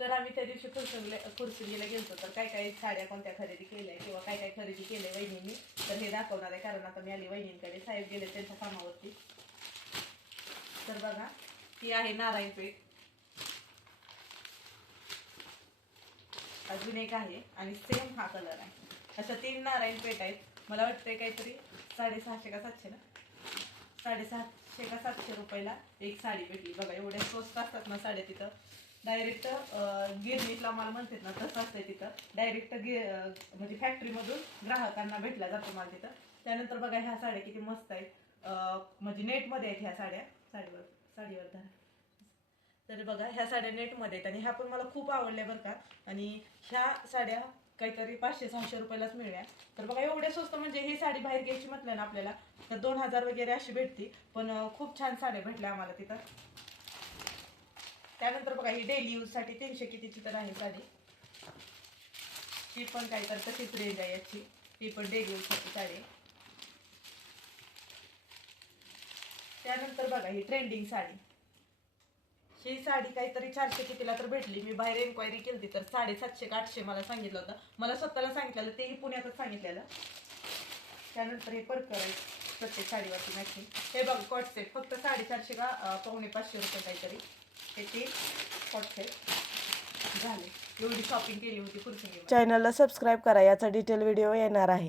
तर आम्ही त्या दिवशी फुरसुंगीला गेलतो, तर काय काय साड्या कोणत्या खरेदी केल्या किंवा काय काय खरेदी केलंय वहिनींनी, तर हे दाखवणार आहे. कारण आता मी आली वहिनींकडे, साहेब गेले त्यांच्या कामावरती. तर बघा, ही आहे नारायणपेठ, अजून एक आहे आणि सेम हा कलर आहे. अशा 3 नारायणपेठ आहेत. मला वाटतंय काहीतरी 650 का 700 ना, 650 का 700 रुपयाला एक साडी भेटली. बघा एवढ्या स्वस्त असतात ना साड्या तिथं. डायरेक्ट गिरणीतला माल म्हणतात ना, तसं असतंय तिथं. डायरेक्ट म्हणजे फॅक्टरीमधून ग्राहकांना भेटला जातो माल तिथं. त्यानंतर बघा ह्या साड्या किती मस्त आहेत, म्हणजे नेटमध्ये आहेत ह्या साड्या. साडीवर धरा. तर बघा ह्या साड्या नेटमध्ये आहेत आणि ह्या पण मला खूप आवडल्या बरं का. आणि ह्या साड्या काहीतरी 500-600 रुपयालाच मिळल्या. तर बघा एवढ्या स्वस्त, म्हणजे ही साडी बाहेर घ्यायची म्हटलं ना आपल्याला तर 2000 वगैरे अशी भेटती. पण खूप छान साड्या भेटल्या आम्हाला तिथं. त्यानंतर बघा ही डेली यूज साठी 300 कितीची तर आहे साडी. ही पण काय तर तशीच रेंज आहे याची. ही पण डेली यूज साठी साडी. त्यानंतर बघा ही ट्रेंडिंग साडी. ही साडी काहीतरी 400 कितीला तर भेटली. मी बाहेर एन्क्वायरी केली तर 750 का 800 मला सांगितलं होतं. मला स्वतःला सांगितलेलं, तेही पुण्यातच सांगितलेलं. त्यानंतर हे परकर आहे प्रत्येक साडीवरती मॅचिंग. हे बघ कॉट सेट फक्त 450 का 450 रुपये काहीतरी. हे 3 कॉट सेट झाले. एवढी शॉपिंग केली होती फुरसुंगीमध्ये. चॅनलला सबस्क्राईब करा, याचा डिटेल व्हिडिओ येणार आहे.